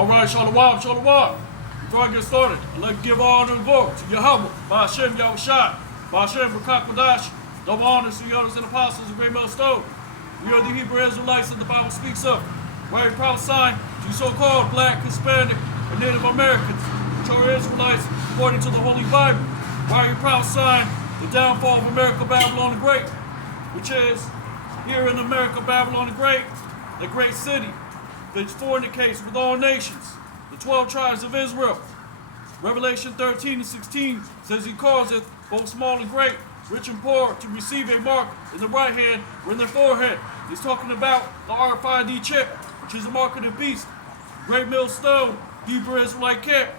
All right, shalom, shalom. Before I get started, I'd like to give honor and glory to Yahweh, Ba'ashem Yahushai, Ba'ashem Rakakadash, double honors to the elders and apostles of Great Millstone. We are the Hebrew Israelites that the Bible speaks of, wearing proud sign to so-called black, Hispanic, and Native Americans, which are Israelites according to the Holy Bible. Wearing proud sign, the downfall of America, Babylon the Great, which is here in America, Babylon the Great, the great city that fornicates with all nations, the 12 tribes of Israel. Revelation 13 and 16 says he causeth both small and great, rich and poor, to receive a mark in the right hand or in their forehead. He's talking about the RFID chip, which is the mark of the beast. Great Millstone, Hebrew Israelite camp,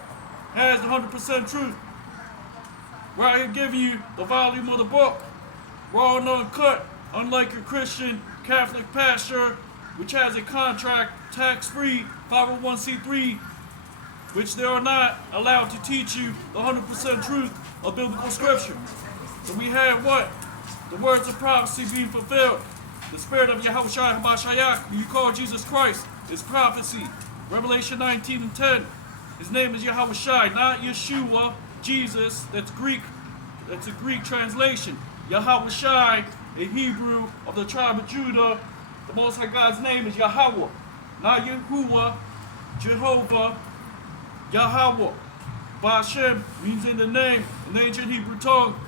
has the 100% truth. We're out here giving you the volume of the book, raw and uncut, unlike your Christian Catholic pastor, which has a contract, tax-free, 501c3, which they are not allowed to teach you the 100% truth of biblical scripture. So we have what? The words of prophecy being fulfilled. The spirit of Yahushua HaMashiach, who you call Jesus Christ, is prophecy. Revelation 19 and 10. His name is Yahushua, not Yeshua, Jesus. That's Greek. That's a Greek translation. Yahushua, a Hebrew of the tribe of Judah. The Most High God's name is Yahweh, not Yahuwah, Jehovah, Yahweh. Ba'ashem means in the name, in the ancient Hebrew tongue.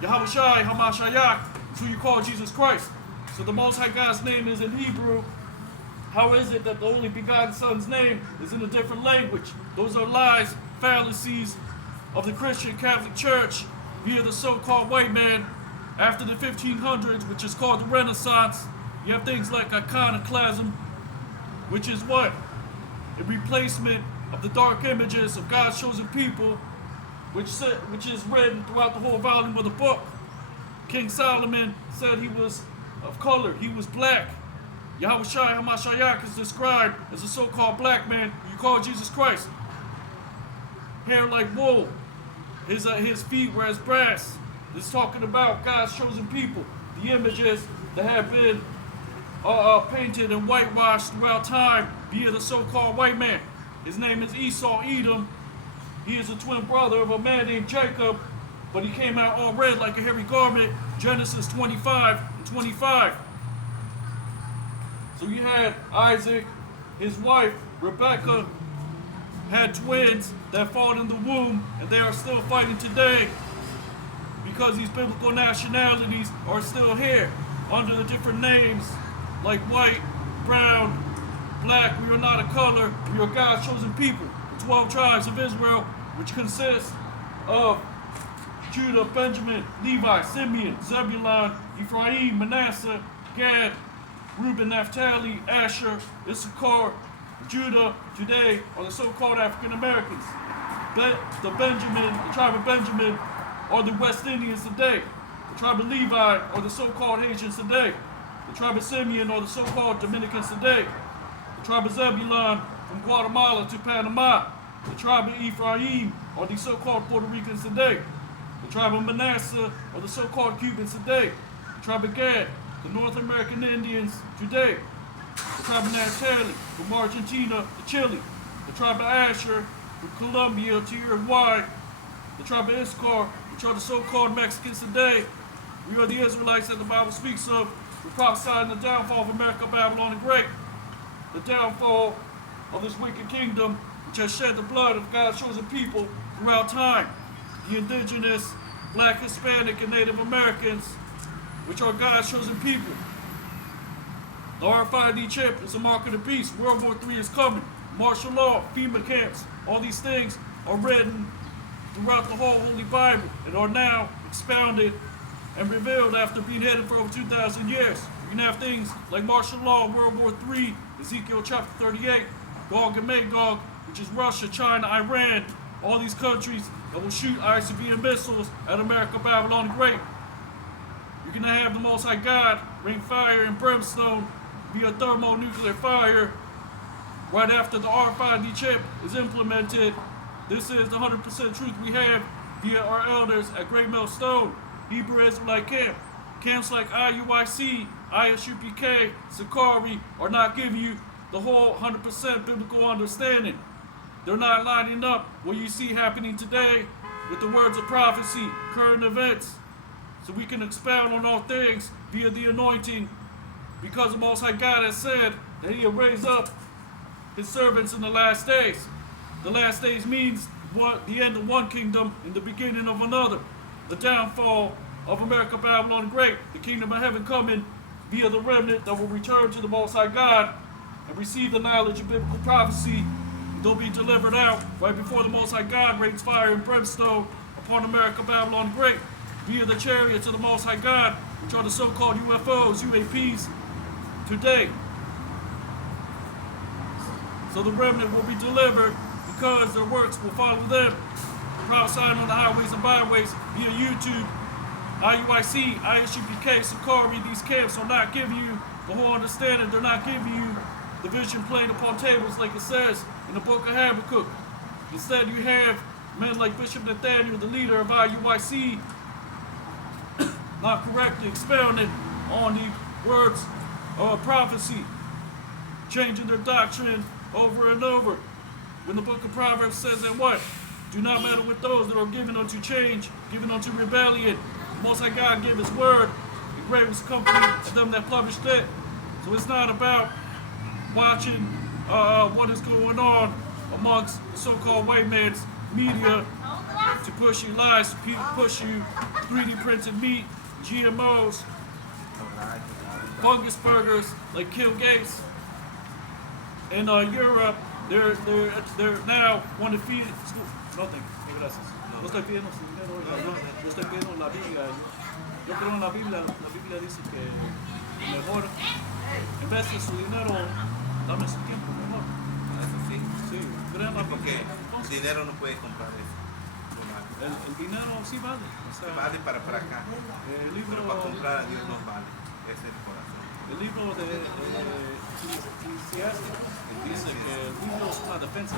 Yahushua HaMashiach is who you call Jesus Christ. So the Most High God's name is in Hebrew. How is it that the only begotten Son's name is in a different language? Those are lies, fallacies of the Christian Catholic Church via the so-called white man. After the 1500s, which is called the Renaissance, you have things like iconoclasm, which is what? A replacement of the dark images of God's chosen people, which is written throughout the whole volume of the book. King Solomon said he was of color, he was black. Yahushua HaMashiach is described as a so-called black man you call Jesus Christ. Hair like wool, his feet were as brass. It's talking about God's chosen people, the images that have been painted and whitewashed throughout time via the so-called white man. His name is Esau Edom. He is a twin brother of a man named Jacob, but he came out all red like a hairy garment. Genesis 25 and 25. So you had Isaac, his wife Rebecca, had twins that fought in the womb, and they are still fighting today because these biblical nationalities are still here under the different names like white, brown, black. We are not a color. We are God's chosen people. The 12 tribes of Israel, which consist of Judah, Benjamin, Levi, Simeon, Zebulun, Ephraim, Manasseh, Gad, Reuben, Naphtali, Asher, Issachar, Judah today are the so-called African Americans. The tribe of Benjamin are the West Indians today. The tribe of Levi are the so-called Haitians today. The tribe of Simeon are the so-called Dominicans today. The tribe of Zebulun from Guatemala to Panama. The tribe of Ephraim are the so-called Puerto Ricans today. The tribe of Manasseh are the so-called Cubans today. The tribe of Gad, the North American Indians today. The tribe of Naphtali from Argentina to Chile. The tribe of Asher from Colombia to Uruguay. The tribe of Issachar, which are the so-called Mexicans today. We are the Israelites that the Bible speaks of. We're prophesying the downfall of America, Babylon the Great. The downfall of this wicked kingdom, which has shed the blood of God's chosen people throughout time. The indigenous, black, Hispanic, and Native Americans, which are God's chosen people. The RFID chip is a mark of the beast. World War III is coming. Martial law, FEMA camps, all these things are written throughout the whole Holy Bible and are now expounded and revealed after being hidden for over 2,000 years. You can have things like martial law, World War III, Ezekiel chapter 38, Gog and Magog, which is Russia, China, Iran, all these countries that will shoot ICBM missiles at America, Babylon the Great. You're going to have the Most High God rain fire and brimstone via thermonuclear fire right after the RFID chip is implemented. This is the 100% truth we have via our elders at Great Millstone, Hebrew Israelite camp. Camps like IUIC, ISUPK, Sakari are not giving you the whole 100% biblical understanding. They're not lining up what you see happening today with the words of prophecy, current events. So we can expound on all things via the anointing, because the Most High God has said that He will raise up His servants in the last days. The last days means the end of one kingdom and the beginning of another. The downfall of America, Babylon the Great, the kingdom of heaven coming via the remnant that will return to the Most High God and receive the knowledge of biblical prophecy. They'll be delivered out right before the Most High God rains fire and brimstone upon America, Babylon the Great, via the chariots of the Most High God, which are the so-called UFOs, UAPs, today. So the remnant will be delivered because their works will follow them. Prophesying on the highways and byways via YouTube, IUIC, ISUPK, Sakari. These camps will not give you the whole understanding. They're not giving you the vision plain upon tables like it says in the book of Habakkuk. Instead, you have men like Bishop Nathaniel, the leader of IUIC, not correctly expounding on the words of prophecy, changing their doctrine over and over. When the book of Proverbs says that what? Do not meddle with those that are given unto change, given unto rebellion. The Most High God gave His word, the greatest company of them that published it. So it's not about watching what is going on amongst the so-called white man's media to push you lies, to push you 3D printed meat, GMOs, fungus burgers like Kill Gates. In Europe, they're now want to feed. No, thank you. Gracias. No estoy pidiendo su dinero. Yo estoy pidiendo la Biblia. Yo creo en la Biblia. La Biblia dice que mejor, en vez de su dinero, dame su tiempo mejor. Eso sí. Sí, creo en la Porque Biblia. el dinero no puede comprar eso. El dinero sí vale. O sea, Vale para acá. El libro, Pero para comprar a Dios no vale. Es el corazón. el libro de Eclesiásticos dice que el dinero es una defensa.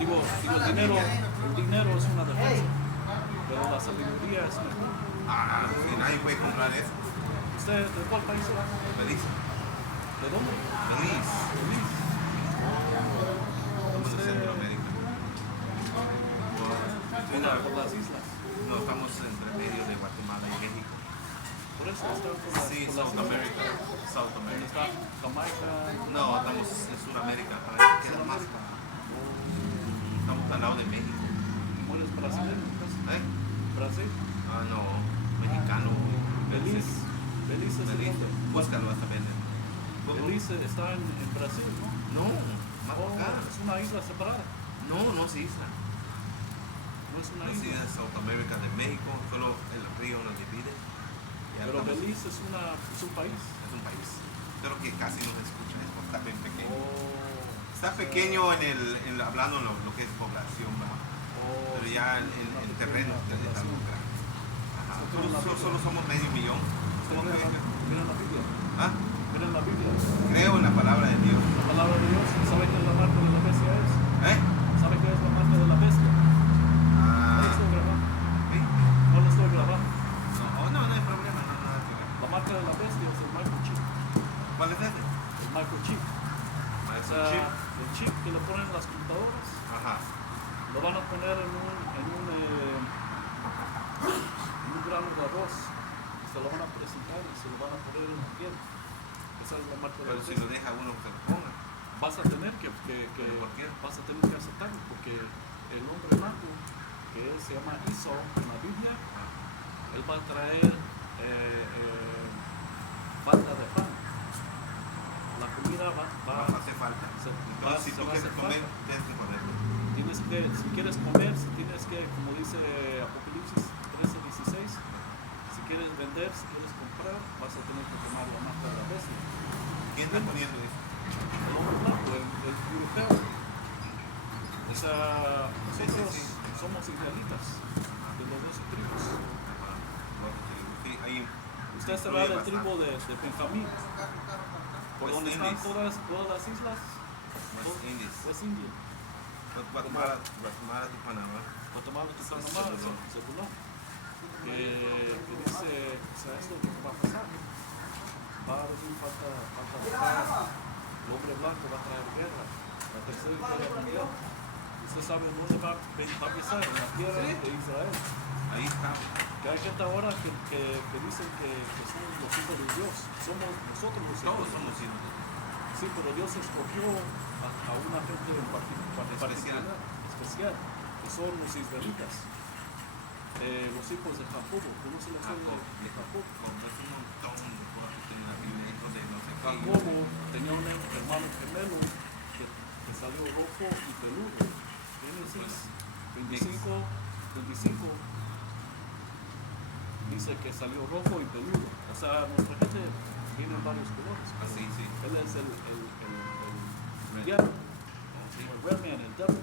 Digo, el dinero es una defensa. Pero la sabiduría es mejor. Si nadie puede comprar eso. ¿Usted de cuál país es? Feliz. ¿De dónde? Feliz. Feliz. Estamos en Centroamérica. Por las islas. No, estamos entre medio de Guatemala y México. Por eso está por las, Sí, por South las America. South ¿Dónde America. está? Jamaica. No, estamos en Sudamérica. Para que quede más. Estamos al lado de México. ¿Cómo eres brasileño? ¿Eh? Brasil. Ah, no. Mexicano. Belice. Belice es el Belice. nombre. Búscalo, vas a ver. Belice está en Brasil, ¿no? No, más Oh, acá. es una isla separada. No, no es isla. No es una No es isla. isla de South America de México. Solo el río nos divide. Ya Pero estamos- Belice es un país. es un país. Creo que casi no se escucha, es porque está bien pequeño. Oh, Está pequeño hablando en lo que es población, ¿verdad? oh, Pero ya en terreno está muy grande. Ajá. Solo somos medio millón. ¿Cómo que? Miren la Biblia. ¿Ah? Miren la Biblia. Creo en la palabra de Dios. La palabra de Dios. ¿Sabe qué es la marca de la bestia es? ¿Eh? ¿Sabe qué es la marca de la bestia? No lo Ah, estoy grabando. ¿sí? No lo estoy grabando. No, no hay problema, no, nada que ver. La marca de la bestia es el microchip. ¿Cuál es ese? El microchip. O Es un sea, chip. el chip que le ponen en las computadoras, Ajá. lo van a poner en un grano de arroz. Y se lo van a presentar y se lo van a poner en la piel. Esa es la marca de Pero la si bestia. lo deja uno que se lo ponga. Vas a tener que ¿Por qué? vas a tener que aceptarlo porque el hombre blanco que se llama Esau en la Biblia, él va a traer falta de pan. La comida va Hace falta. Entonces, si se tú va a quieres hacer comer, falta. tienes que ponerlo. Si quieres comer, si tienes que, como dice Apocalipsis 13:16, si quieres vender, si quieres comprar, vas a tener que tomar la marca de la bestia. ¿Quién está poniendo eso? El hombre blanco, el europeo. O sea, nosotros Sí. somos israelitas de los 12 tribus. Ajá. Sí, ahí Usted se va influye del tribu de Benjamín, por West donde están Indies. todas las islas. West Indies. West Indies. Guatemala y Panamá. Guatemala, Tucson, Zebulón. Zebulón. Que dice, o sea, esto es lo que va a pasar. Va a venir falta de pan. El hombre blanco va a traer guerra, la tercera guerra mundial. ¿Usted sabe dónde va a empezar? En la tierra de Israel. Ahí está. Que hay gente ahora que dicen que somos los hijos de Dios. Somos nosotros los hijos. Todos somos hijos. Sí, pero Dios escogió a una gente en especial, que son los israelitas, los hijos de Jacob. ¿Conoce la historia de Jacob? Es un montón de cosas que tiene la Biblia, hijos de no sé qué. Jacob tenía un hermano gemelo que salió rojo y peludo. Génesis 25 dice que salió rojo y peludo. O sea, nuestra gente tiene varios colores. Así, sí. Él es el villano, el Redman, el devil,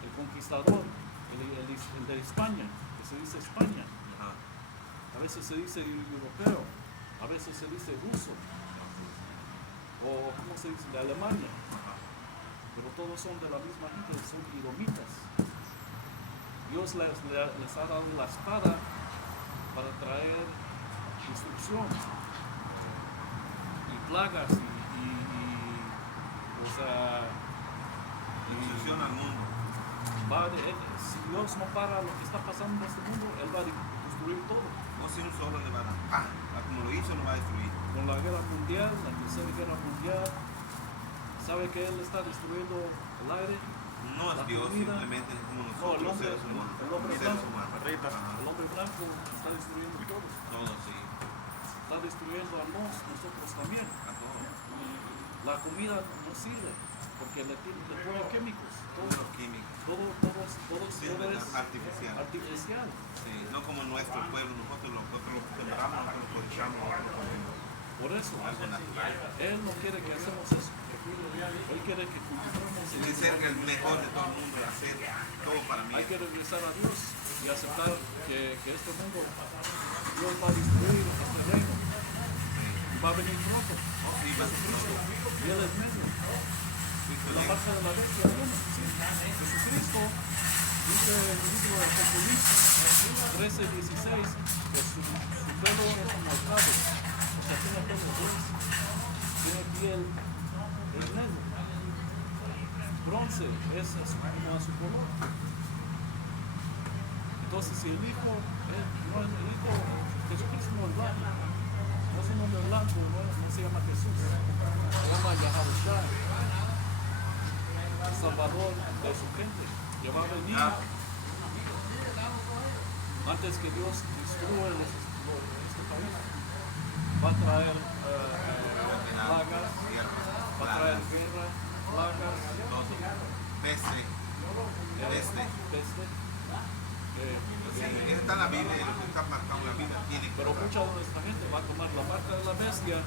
el conquistador, el de España, que se dice España. Ajá. A veces se dice europeo, a veces se dice ruso, o ¿cómo se dice? De Alemania. Ajá. Pero todos son de la misma gente, son idomitas. Dios les ha dado la espada para traer destrucción y plagas o sea, Destrucción al mundo. si Dios no para lo que está pasando en este mundo, Él va a destruir todo. O si un solo le va a dar, como lo hizo, lo va a destruir. Con la guerra mundial, la tercera guerra mundial, sabe que Él está destruyendo el aire. No es la Dios, comida. simplemente es como No, nosotros, seres humanos. el hombre Seres blanco. humanos. Ajá. El hombre blanco está destruyendo todo. Todo, sí. Está destruyendo a nosotros también. A todos. La comida no sirve porque le ponen químicos. Todos los químicos. Todo Siempre es es artificial. artificial. Sí, no como nuestro pueblo, nosotros lo sembramos, nosotros lo cosechamos, nosotros lo comemos. Por eso, Algo natural. Él no quiere que hacemos eso. Él quiere que cultivemos Tiene que ser el mejor de todo el mundo, hacer todo para mí. Hay que regresar a Dios y aceptar que este mundo, Dios va a destruir este reino. Y va a venir pronto. Sí, va a ser pronto. Y Él es medio. La marca de la bestia, sí. Jesucristo dice en el libro de Apocalipsis 13:16 que su pelo es como el cabello. O sea, tiene pelo grueso, tiene piel, es negro. Bronce es como a su color. Entonces, si el Hijo no es el Hijo, Jesucristo no es blanco. No es un hombre blanco, no se llama Jesús. Se llama Yahavushai, el Salvador de su gente. Que va a venir antes que Dios destruya este país. Va a traer plagas, va a traer guerra, plagas, peste. Sí, está en la Biblia, lo que está marcado en la Biblia tiene que Pero mucha de nuestra gente va a tomar la marca de la bestia,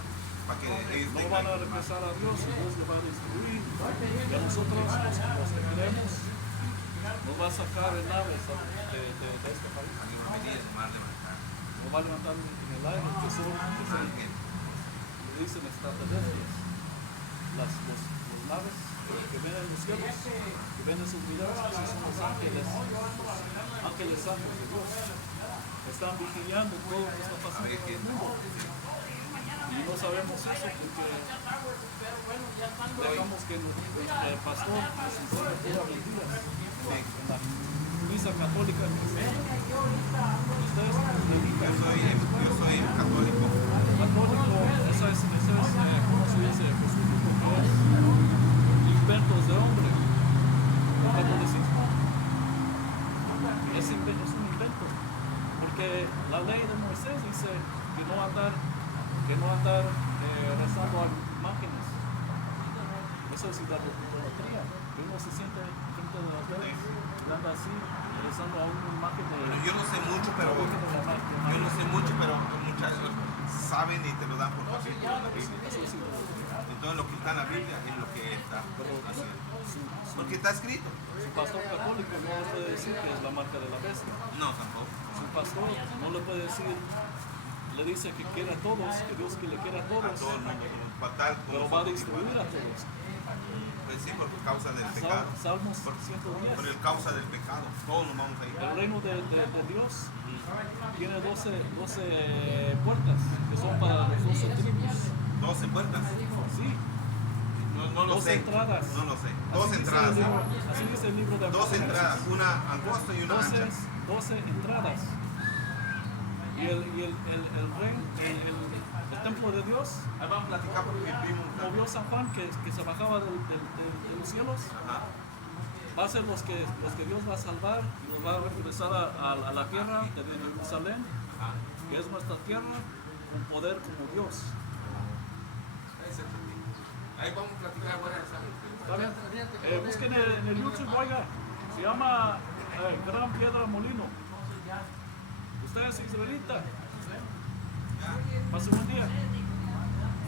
para que ellos no tengan van a regresar a Dios y Dios le va a destruir. Y a nosotros, los que queremos, nos va a sacar en naves de este país. alguien va a venir, nos va a levantar. Nos va a levantar en el aire, que son, Ángel. le dicen extraterrestres. Los naves que ven en los cielos, que ven esos videos, esos son los ángeles santos de Dios. Están vigilando todo lo que está pasando en el mundo. Y no sabemos eso porque dejamos que el pastor nos enseñe puras mentiras. En la misa católica cristiana. Ustedes predican. Yo soy católico. Católico, esa es ¿cómo se dice? Jesús dijo que es inventos de hombre. El catolicismo es un invento. Porque la ley de Moisés dice que no andar rezando a imágenes. Eso es idolatría. Uno se siente frente de las velas y anda así, rezando a una imagen de. Yo no sé mucho, pero muchas saben y te lo dan por fácil en la Biblia. Entonces lo que está en la Biblia es lo que está haciendo. Porque está escrito. Su pastor católico no le puede decir que es la marca de la bestia. No, tampoco. Su pastor no le puede decir, le dice que quiere a todos, que Dios que le quiere a A todo todos, el mundo. Fatal. pero va a destruir a todos. Pues sí, por causa del pecado. Salmos Por 110. el causa del pecado. Todos nos vamos a ir. El reino de Dios tiene 12 puertas, que son para las 12 tribus. 12 puertas. Sí. no lo Dos sé. entradas. No lo sé. Así Dos dice el entradas. libro- Así dice el libro de Dos Apocalipsis. entradas, una angosta y una 12, ancha. 12 entradas. Y el rey, el templo de Dios, Ahí vamos a platicar porque vimos. como vio San Juan que se bajaba de los cielos, Ajá. va a ser los que Dios va a salvar y los va a regresar a la tierra de Jerusalén, que es nuestra tierra, con poder como Dios. Ahí vamos a platicar. ¿Está bien? Busquen en el YouTube, oiga, se llama Gran Piedra Molino. Usted es israelita. Pase un buen día.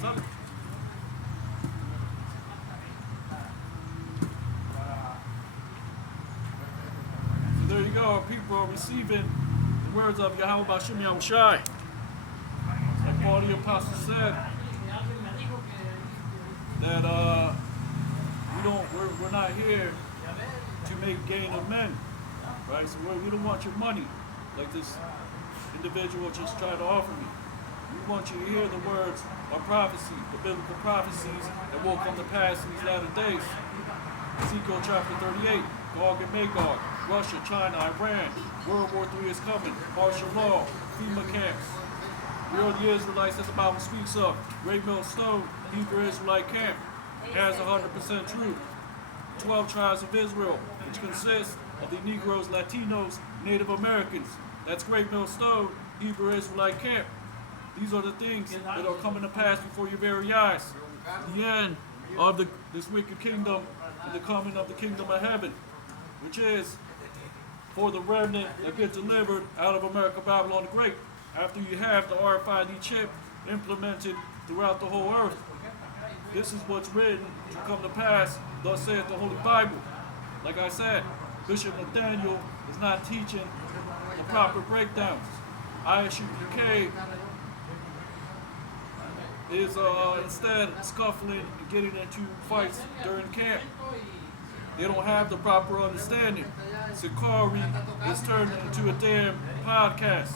Sale. So there you go. People are receiving the words of Yahweh Bashim Yahushai. Like Paul the Apostle said, that we're not here to make gain of men, right? So we don't want your money, like this individual just tried to offer me. We want you to hear the words of prophecy, the biblical prophecies that will come to pass in these latter days. Ezekiel chapter 38, Gog and Magog, Russia, China, Iran, World War III is coming, martial law, FEMA camps. We are the Israelites that the Bible speaks of. Great Millstone, Hebrew Israelite camp, has 100% truth. 12 tribes of Israel, which consists of the Negroes, Latinos, Native Americans. That's Great Millstone, Hebrew Israelite camp. These are the things that are coming to pass before your very eyes. The end of this wicked kingdom and the coming of the kingdom of heaven, which is for the remnant that gets delivered out of America, Babylon the Great, after you have the RFID chip implemented throughout the whole earth. This is what's written to come to pass, thus saith the Holy Bible. Like I said, Bishop Nathaniel is not teaching the proper breakdowns. ISUPK is instead scuffling and getting into fights during camp. They don't have the proper understanding. Sakari is turned into a damn podcast.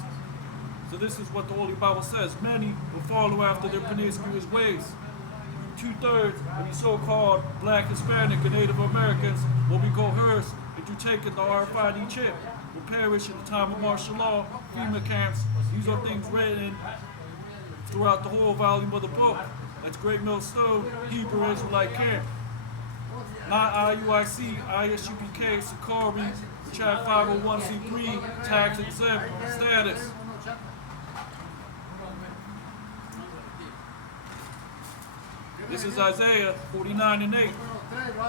So this is what the Holy Bible says. Many will follow after their promiscuous ways. 2/3 of the so-called Black, Hispanic, and Native Americans will be coerced into taking the RFID chip, will perish in the time of martial law, FEMA camps. These are things written throughout the whole volume of the book. That's Great Millstone, Hebrew Israelite camp. Not IUIC, ISUPK, Sakari, which have 501c3 tax exempt status. This is Isaiah 49:8.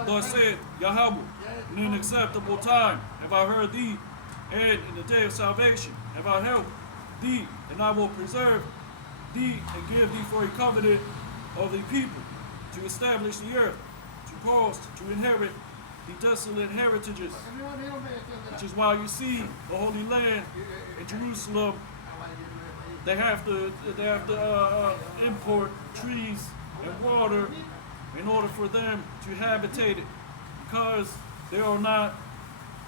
Thus said Yahweh, in an acceptable time have I heard thee, and in the day of salvation have I helped thee, and I will preserve thee and give thee for a covenant of the people, to establish the earth, to cause to inherit the desolate heritages, which is why you see the Holy Land in Jerusalem. They have to import trees and water in order for them to habitate it, because they are not.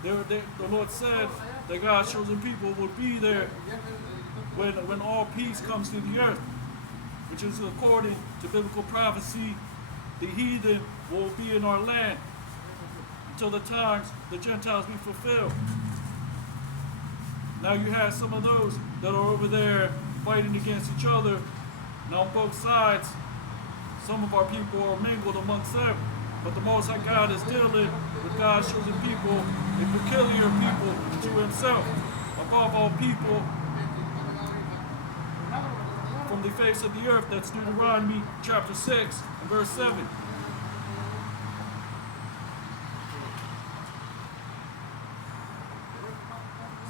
The Lord said that God's chosen people would be there when all peace comes to the earth, which is according to biblical prophecy. The heathen will be in our land until the times the Gentiles be fulfilled. Now you have some of those that are over there fighting against each other. Now on both sides, some of our people are mingled amongst them. But the Most High God is dealing with God's chosen people, a peculiar people to himself, above all people from the face of the earth. That's Deuteronomy chapter 6 and verse 7.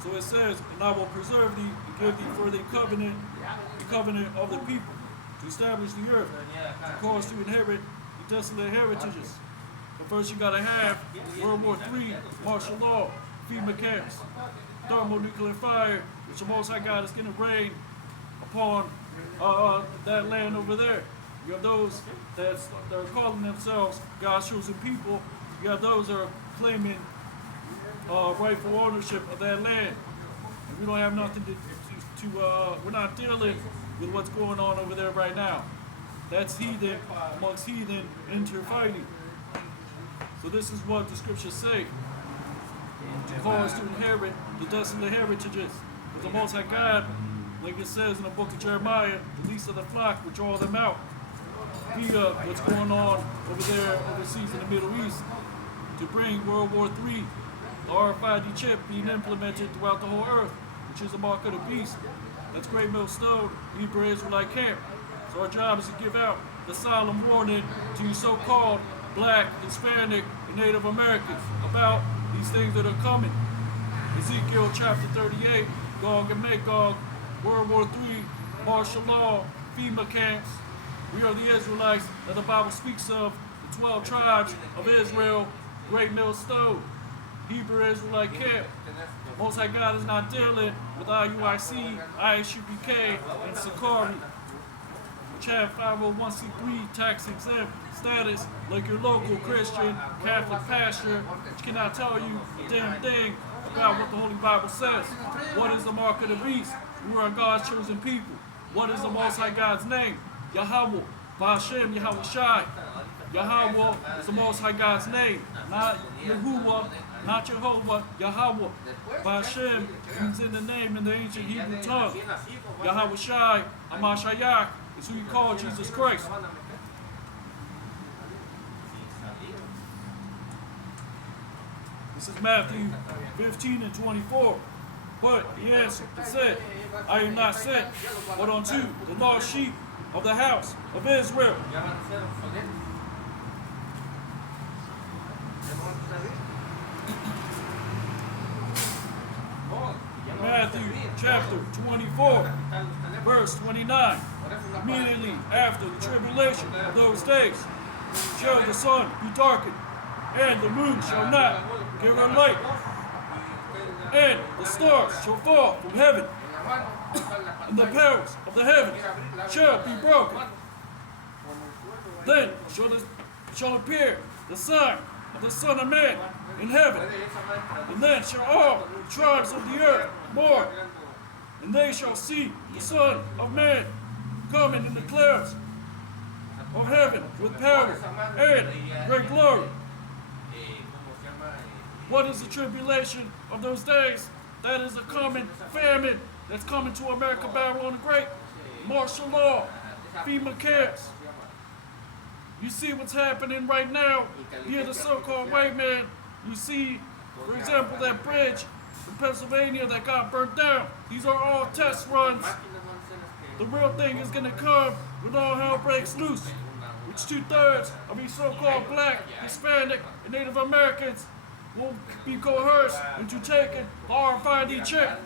So it says, and I will preserve thee and give thee for the covenant of the people, to establish the earth, to cause to inherit the desolate heritages. But first you gotta have World War III, martial law, FEMA camps, thermonuclear fire, which the Most High God is gonna rain upon that land over there. You have those that are calling themselves God's chosen people. You have those that are claiming rightful ownership of that land. And we don't have nothing we're not dealing with what's going on over there right now. That's heathen amongst heathen interfighting. So this is what the scriptures say. To cause to inherit the desolate heritages. Because the Most High God, like it says in the book of Jeremiah, the least of the flock will draw them out. Via what's going on over there overseas in the Middle East to bring World War III, the RFID chip being implemented throughout the whole earth, which is the mark of the beast. That's Great Millstone, Hebrew Israelite camp. So our job is to give out the solemn warning to you so-called Black, Hispanic, and Native Americans about these things that are coming. Ezekiel chapter 38, Gog and Magog, World War III, martial law, FEMA camps. We are the Israelites that the Bible speaks of, the 12 tribes of Israel, Great Millstone, Hebrew Israelite camp. Most High God is not dealing with IUIC, ISUPK, and Sakari, which have 501c3 tax exempt status like your local Christian Catholic pastor, which cannot tell you a damn thing about what the Holy Bible says. What is the mark of the beast? We are God's chosen people. What is the Most High God's name? Yahweh, Ba'ashem, Yahweh Shai. Yahweh is the Most High God's name, not Yahuwah, not Jehovah, Yahweh. Ba'ashem means in the name in the ancient Hebrew tongue. Yahweh Shai, Amashayak, is who you call Jesus Christ. This is Matthew 15 and 24. But he answered and said, I am not sent, but unto the lost sheep of the house of Israel. Matthew chapter 24, verse 29. Immediately after the tribulation of those days shall the sun be darkened, and the moon shall not give her light, and the stars shall fall from heaven, and the powers of the heavens shall be broken. Then shall appear the sign of the Son of Man in heaven, and then shall all the tribes of the earth mourn, and they shall see the Son of Man coming in the clouds of heaven with power and great glory. What is the tribulation of those days? That is a coming famine that's coming to America, Babylon the Great. Martial law, FEMA camps. You see what's happening right now. You're the so-called white man. You see, for example, that bridge in Pennsylvania that got burnt down. These are all test runs. The real thing is going to come when all hell breaks loose, which 2/3 of these so-called Black, Hispanic, and Native Americans will be coerced into taking the RFID chip.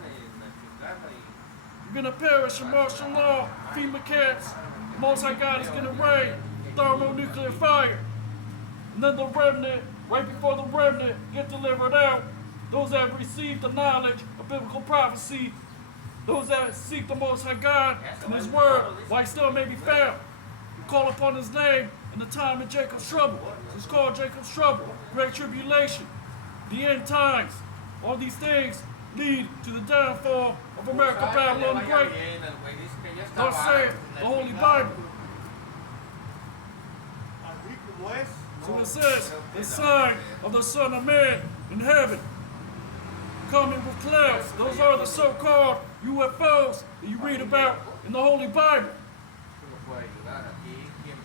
You're going to perish in martial law, FEMA camps. The Most High God is going to rain thermonuclear fire. And then the remnant, right before the remnant get delivered out, those that have received the knowledge of biblical prophecy, those that seek the Most High God and His word, while He still may be found, and call upon His name in the time of Jacob's trouble. It's called Jacob's trouble, great tribulation, the end times. All these things lead to the downfall of America, Babylon the Great. Thus saith the Holy Bible. So it says, the sign of the Son of Man in heaven, coming with clouds. Those are the so-called UFOs that you read about in the Holy Bible.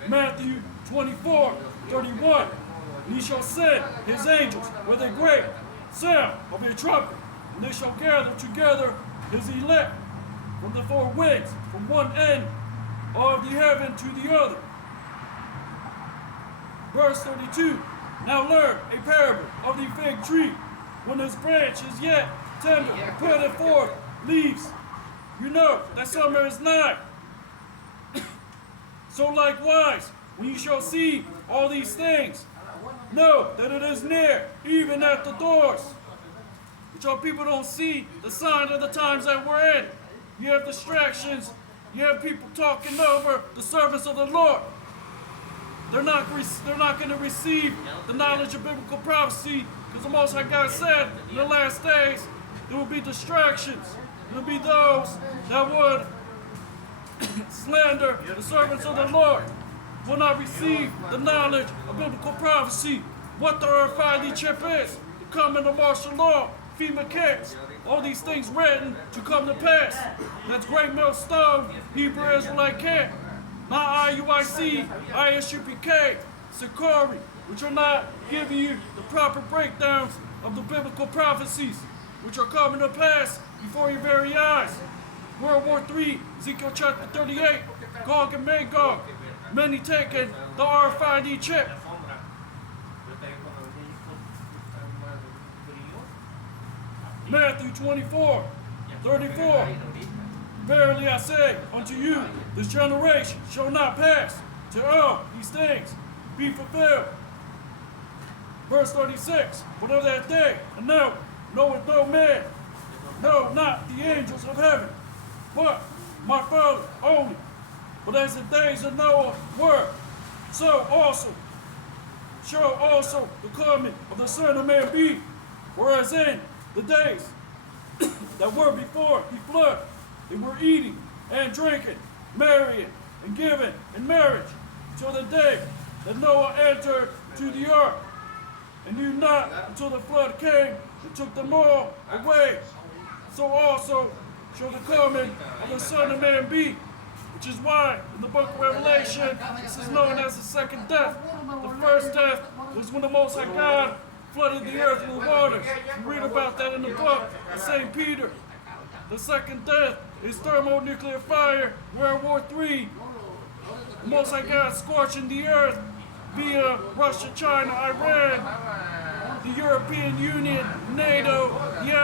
Matthew 24:31. He shall send His angels with a great sound of a trumpet, and they shall gather together His elect from the four winds, from one end of the heaven to the other. Verse 32. Now learn a parable of the fig tree. When its branch is yet tender and putteth forth leaves, you know that summer is nigh. So likewise, when you shall see all these things, know that it is near, even at the doors. Which our people don't see the sign of the times that we're in. You have distractions. You have people talking over the servants of the Lord. They're not going to receive the knowledge of biblical prophecy, because the Most High God said in the last days there will be distractions. There will be those that would slander the servants of the Lord. will not receive the knowledge of biblical prophecy, what the RFID chip is, the coming of martial law, FEMA kits, all these things written to come to pass. That's Great Millstone, Hebrew Israelite camp, not IUIC, ISUPK, Sakari, which are not giving you the proper breakdowns of the biblical prophecies, which are coming to pass before your very eyes. World War III, Ezekiel chapter 38, Gog and Magog, many taking the RFID chip. Matthew 24:34. Verily I say unto you, this generation shall not pass till all these things be fulfilled. Verse 36. But of that day and hour knoweth no man, no, not the angels of heaven, but my Father only. But as the days of Noah were, so also shall also the coming of the Son of Man be. Whereas in the days that were before the flood, they were eating and drinking, marrying and giving in marriage, till the day that Noah entered to the ark, and knew not until the flood came and took them all away. So also shall the coming of the Son of Man be. Which is why in the book of Revelation, this is known as the second death. The first death was when the Most High God flooded the earth with waters. You read about that in the book of St. Peter. The second death is thermonuclear fire, World War III. The Most High God scorching the earth via Russia, China, Iran, the European Union, NATO, the